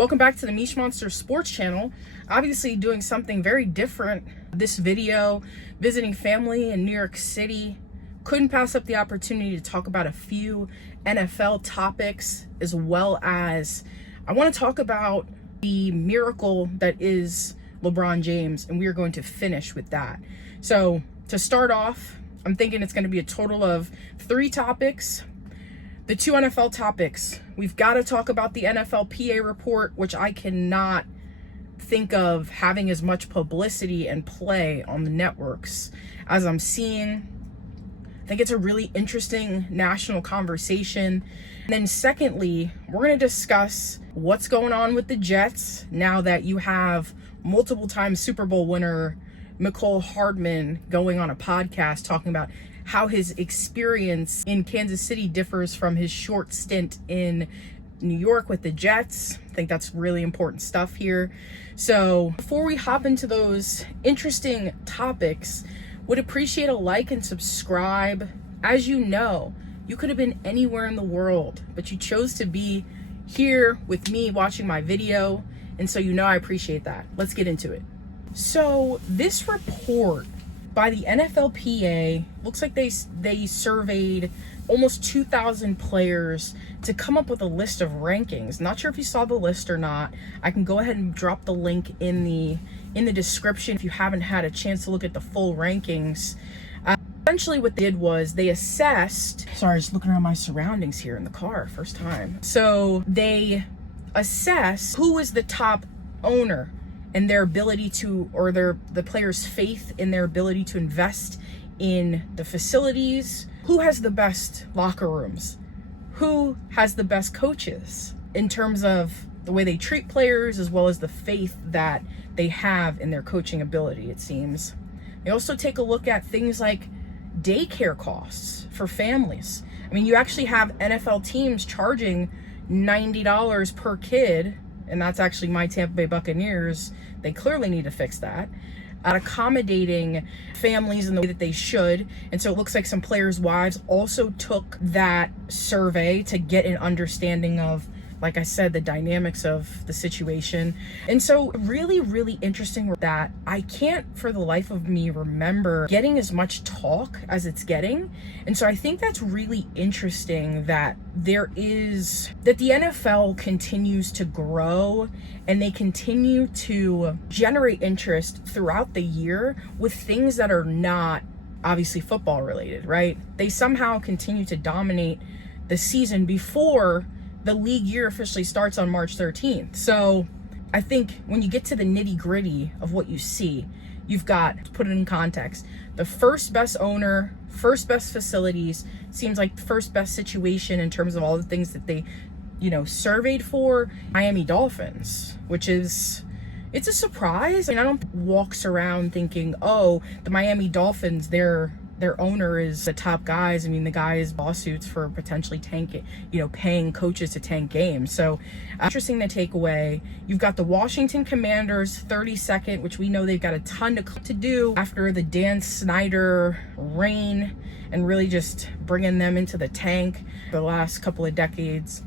Welcome back to the Mish Monster Sports Channel. Obviously doing something very different. This video, visiting family in New York City. Couldn't pass up the opportunity to talk about a few NFL topics, as well as I want to talk about the miracle that is LeBron James, and we are going to finish with that. So to start off, I'm thinking it's going to be a total of 3 topics. The 2 NFL topics. We've got to talk about the NFLPA report, which I cannot think of having as much publicity and play on the networks as I'm seeing. I think it's a really interesting national conversation. And then secondly, we're going to discuss what's going on with the Jets now that you have multiple time Super Bowl winner Mecole Hardman going on a podcast talking about how his experience in Kansas City differs from his short stint in New York with the Jets. I think that's really important stuff here. So before we hop into those interesting topics, would appreciate a like and subscribe. As you know, you could have been anywhere in the world, but you chose to be here with me watching my video. And so you know I appreciate that. Let's get into it. So this report by the NFLPA looks like they surveyed almost 2,000 players to come up with a list of rankings. Not sure if you saw the list or not. I can go ahead and drop the link in the description if you haven't had a chance to look at the full rankings. Essentially what they did was they assessed, sorry, just looking around my surroundings here in the car, first time. So they assessed who was the top owner and their ability to, or the players' faith in their ability to invest in the facilities, who has the best locker rooms, who has the best coaches in terms of the way they treat players, as well as the faith that they have in their coaching ability, it seems. They also take a look at things like daycare costs for families. I mean, you actually have NFL teams charging $90 per kid, and that's actually my Tampa Bay Buccaneers. They clearly need to fix that. Accommodating families in the way that they should. And so it looks like some players' wives also took that survey to get an understanding of, like I said, the dynamics of the situation. And so really, really interesting that I can't for the life of me remember getting as much talk as it's getting. And so I think that's really interesting that the NFL continues to grow and they continue to generate interest throughout the year with things that are not obviously football related, right? They somehow continue to dominate the season before the league year officially starts on March 13th. So I think when you get to the nitty gritty of what you see, you've got, to put it in context, the first best owner, first best facilities, seems like the first best situation in terms of all the things that they, surveyed for, Miami Dolphins, which is, it's a surprise. I mean, I don't walks around thinking, oh, the Miami Dolphins, their owner is the top guys. I mean, the guy is lawsuits for potentially paying coaches to tank games. So interesting to take away. You've got the Washington Commanders 32nd, which we know they've got a ton to do after the Dan Snyder reign and really just bringing them into the tank for the last couple of decades.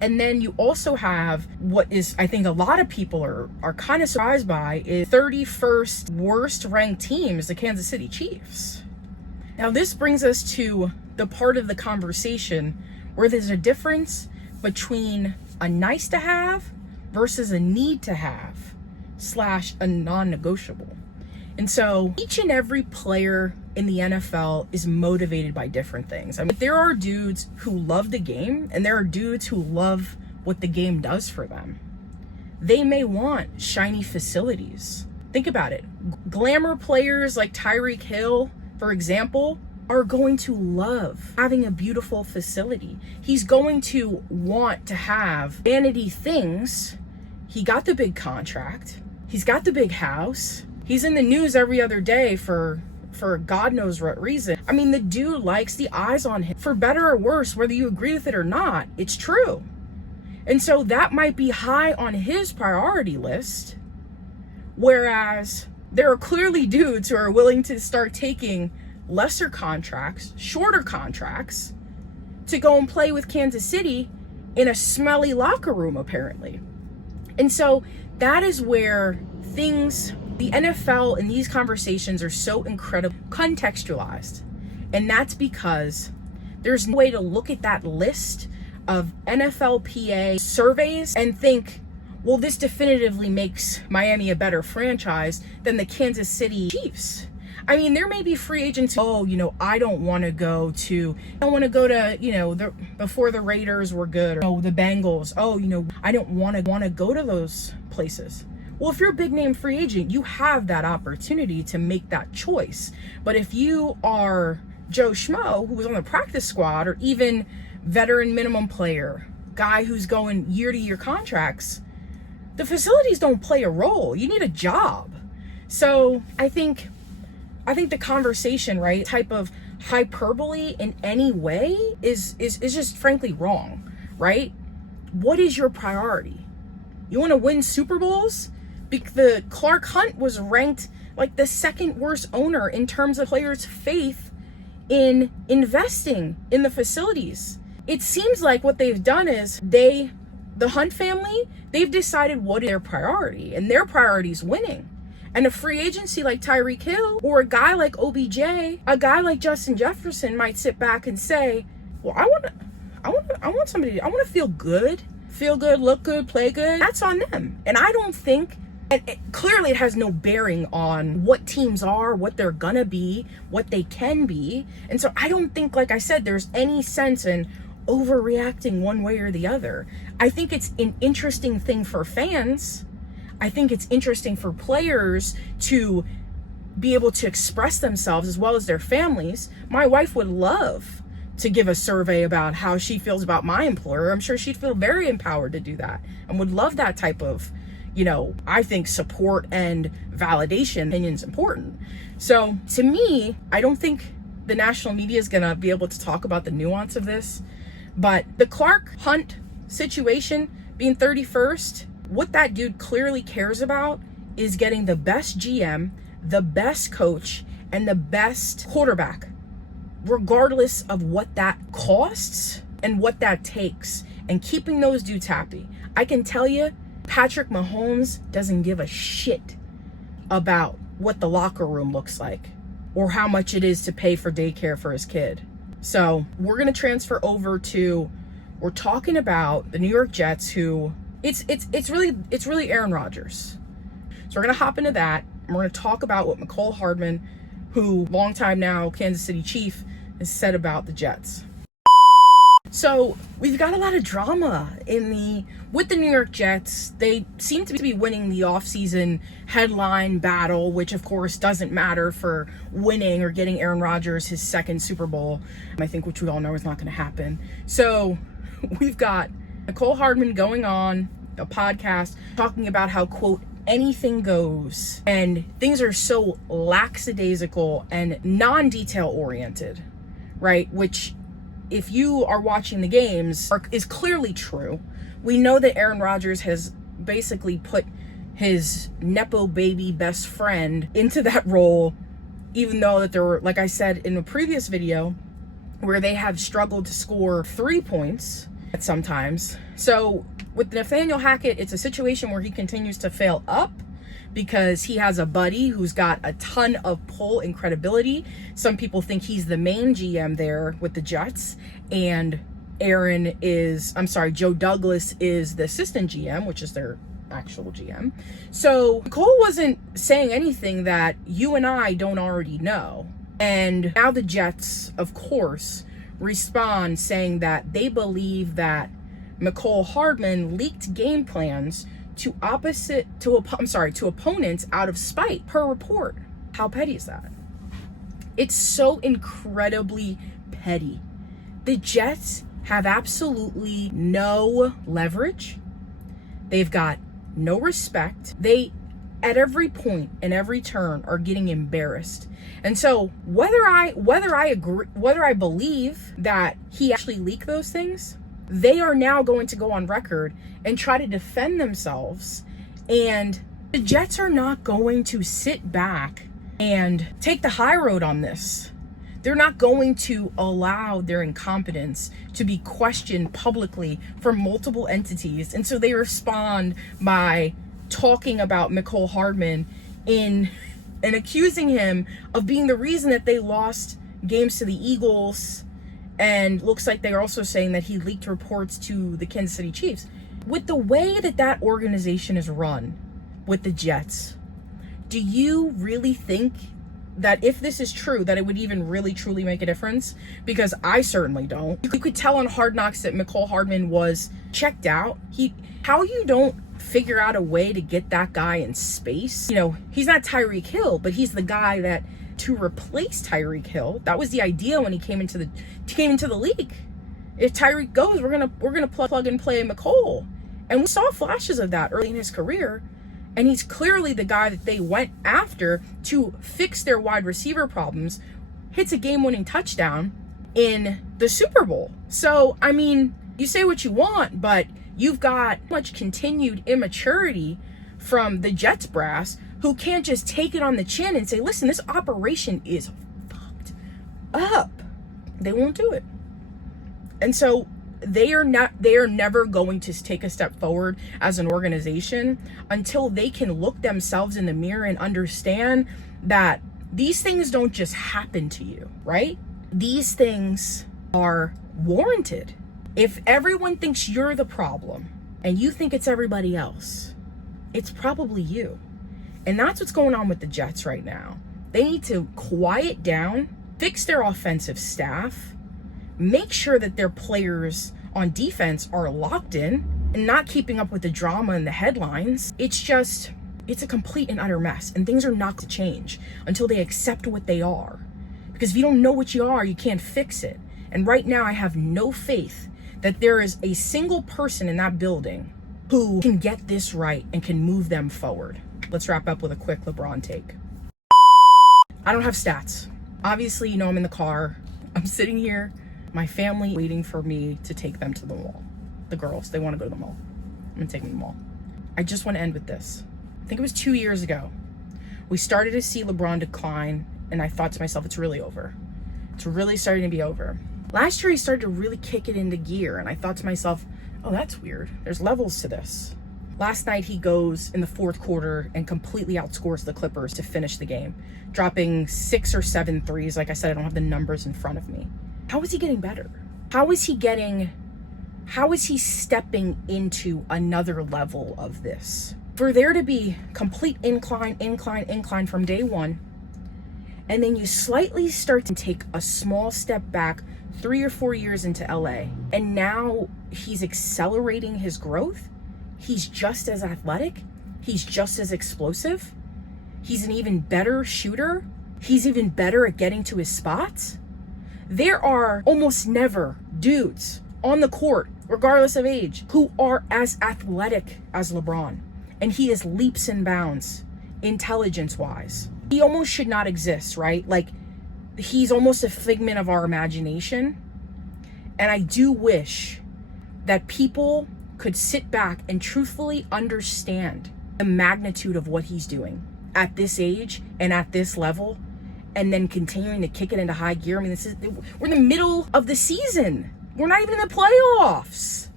And then you also have what is, I think a lot of people are kind of surprised by, is 31st worst ranked team is the Kansas City Chiefs. Now this brings us to the part of the conversation where there's a difference between a nice to have versus a need to have / a non-negotiable. And so each and every player in the NFL is motivated by different things. I mean, there are dudes who love the game and there are dudes who love what the game does for them. They may want shiny facilities. Think about it. Glamour players like Tyreek Hill, for example, are going to love having a beautiful facility. He's going to want to have vanity things. He got the big contract. He's got the big house. He's in the news every other day for God knows what reason. I mean, the dude likes the eyes on him. For better or worse, whether you agree with it or not, it's true. And so that might be high on his priority list. Whereas there are clearly dudes who are willing to start taking lesser contracts, shorter contracts, to go and play with Kansas City in a smelly locker room, apparently. And so that is where the NFL and these conversations are so incredibly contextualized. And that's because there's no way to look at that list of NFLPA surveys and think, well, this definitively makes Miami a better franchise than the Kansas City Chiefs. I mean, there may be free agents, I don't want to go to, before the Raiders were good, or the Bengals. I don't want to go to those places. Well, if you're a big name free agent, you have that opportunity to make that choice. But if you are Joe Schmo, who was on the practice squad, or even veteran minimum player, guy who's going year-to-year contracts, the facilities don't play a role. You need a job. So I think the conversation, right, type of hyperbole in any way is just frankly wrong, right? What is your priority? You want to win Super Bowls? The Clark Hunt was ranked like the second worst owner in terms of players' faith in investing in the facilities. It seems like what they've done is the Hunt family, they've decided what is their priority, and their priority is winning. And a free agency like Tyreek Hill, or a guy like OBJ, a guy like Justin Jefferson might sit back and say, well, I want to feel good, look good, play good. That's on them. And I don't think, clearly it has no bearing on what teams are, what they're gonna be, what they can be. And so I don't think, like I said, there's any sense in overreacting one way or the other. I think it's an interesting thing for fans. I think it's interesting for players to be able to express themselves as well as their families. My wife would love to give a survey about how she feels about my employer. I'm sure she'd feel very empowered to do that and would love that type of, I think support and validation. Opinion's important. So to me, I don't think the national media is going to be able to talk about the nuance of this, but the Clark Hunt situation being 31st, what that dude clearly cares about is getting the best GM, the best coach, and the best quarterback, regardless of what that costs and what that takes, and keeping those dudes happy. I can tell you, Patrick Mahomes doesn't give a shit about what the locker room looks like or how much it is to pay for daycare for his kid. So we're going to transfer over to, we're talking about the New York Jets, who it's really Aaron Rodgers. So we're going to hop into that, and we're going to talk about what Mecole Hardman, who long time now Kansas City Chief, has said about the Jets. So we've got a lot of drama with the New York Jets. They seem to be winning the offseason headline battle, which of course doesn't matter for winning or getting Aaron Rodgers his second Super Bowl, I think, which we all know is not going to happen. So we've got Mecole Hardman going on a podcast talking about how, quote, anything goes, and things are so lackadaisical and non-detail oriented, right? Which, if you are watching the games, is clearly true. We know that Aaron Rodgers has basically put his Nepo baby best friend into that role, even though that there were, like I said in a previous video, where they have struggled to score 3 points at sometimes. So with Nathaniel Hackett, it's a situation where he continues to fail up because he has a buddy who's got a ton of pull and credibility. Some people think he's the main GM there with the Jets, and Joe Douglas is the assistant GM, which is their actual GM. So Cole wasn't saying anything that you and I don't already know. And now the Jets, of course, respond saying that they believe that Mecole Hardman leaked game plans to opponents out of spite, per report. How petty is that? It's so incredibly petty. The Jets have absolutely no leverage. They've got no respect. They, at every point and every turn, are getting embarrassed. And so whether I believe that he actually leaked those things, they are now going to go on record and try to defend themselves. And the Jets are not going to sit back and take the high road on this. They're not going to allow their incompetence to be questioned publicly from multiple entities. And so they respond by talking about Mecole Hardman and accusing him of being the reason that they lost games to the Eagles. And looks like they're also saying that he leaked reports to the Kansas City Chiefs. With the way that that organization is run with the Jets, do you really think that if this is true, that it would even really truly make a difference? Because I certainly don't. You could tell on Hard Knocks that Mecole Hardman was checked out. How you don't figure out a way to get that guy in space? You know, he's not Tyreek Hill, but he's the guy that to replace Tyreek Hill. That was the idea when he came into the league. If Tyreek goes, we're gonna plug and play Mecole, and we saw flashes of that early in his career. And he's clearly the guy that they went after to fix their wide receiver problems, hits a game-winning touchdown in the Super Bowl. So, I mean, you say what you want, but you've got much continued immaturity from the Jets brass, who can't just take it on the chin and say, listen, this operation is fucked up. They won't do it. And so they are never going to take a step forward as an organization until they can look themselves in the mirror and understand that these things don't just happen to you, right? These things are warranted. If everyone thinks you're the problem and you think it's everybody else, it's probably you. And that's what's going on with the Jets right now. They need to quiet down, fix their offensive staff, make sure that their players on defense are locked in and not keeping up with the drama and the headlines. It's a complete and utter mess, and things are not to change until they accept what they are. Because if you don't know what you are, you can't fix it. And right now I have no faith that there is a single person in that building who can get this right and can move them forward. Let's wrap up with a quick LeBron take. I don't have stats. Obviously, you know, I'm in the car. I'm sitting here, my family waiting for me to take them to the mall. The girls, they want to go to the mall. I'm gonna take them to the mall. I just want to end with this. I think it was 2 years ago. We started to see LeBron decline, and I thought to myself, it's really over. It's really starting to be over. Last year, he started to really kick it into gear, and I thought to myself, oh, that's weird. There's levels to this. Last night, he goes in the fourth quarter and completely outscores the Clippers to finish the game, dropping 6 or 7 threes. Like I said, I don't have the numbers in front of me. How is he getting better? How is he stepping into another level of this? For there to be complete incline from day one, and then you slightly start to take a small step back 3 or 4 years into LA, and now he's accelerating his growth. He's just as athletic. He's just as explosive. He's an even better shooter. He's even better at getting to his spots. There are almost never dudes on the court, regardless of age, who are as athletic as LeBron. And he is leaps and bounds, intelligence-wise. He almost should not exist, right? Like, he's almost a figment of our imagination. And I do wish that people could sit back and truthfully understand the magnitude of what he's doing at this age and at this level, and then continuing to kick it into high gear. I mean, we're in the middle of the season. We're not even in the playoffs.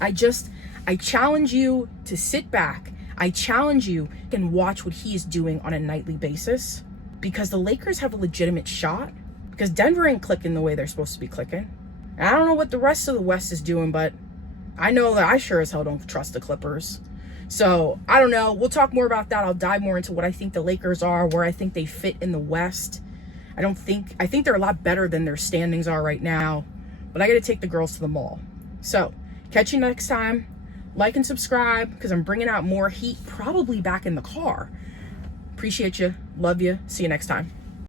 I challenge you to sit back. I challenge you and watch what he is doing on a nightly basis, because the Lakers have a legitimate shot, because Denver ain't clicking the way they're supposed to be clicking. And I don't know what the rest of the West is doing, but I know that I sure as hell don't trust the Clippers. So I don't know. We'll talk more about that. I'll dive more into what I think the Lakers are, where I think they fit in the West. I think they're a lot better than their standings are right now, but I got to take the girls to the mall. So catch you next time. Like and subscribe, because I'm bringing out more heat, probably back in the car. Appreciate you. Love you. See you next time.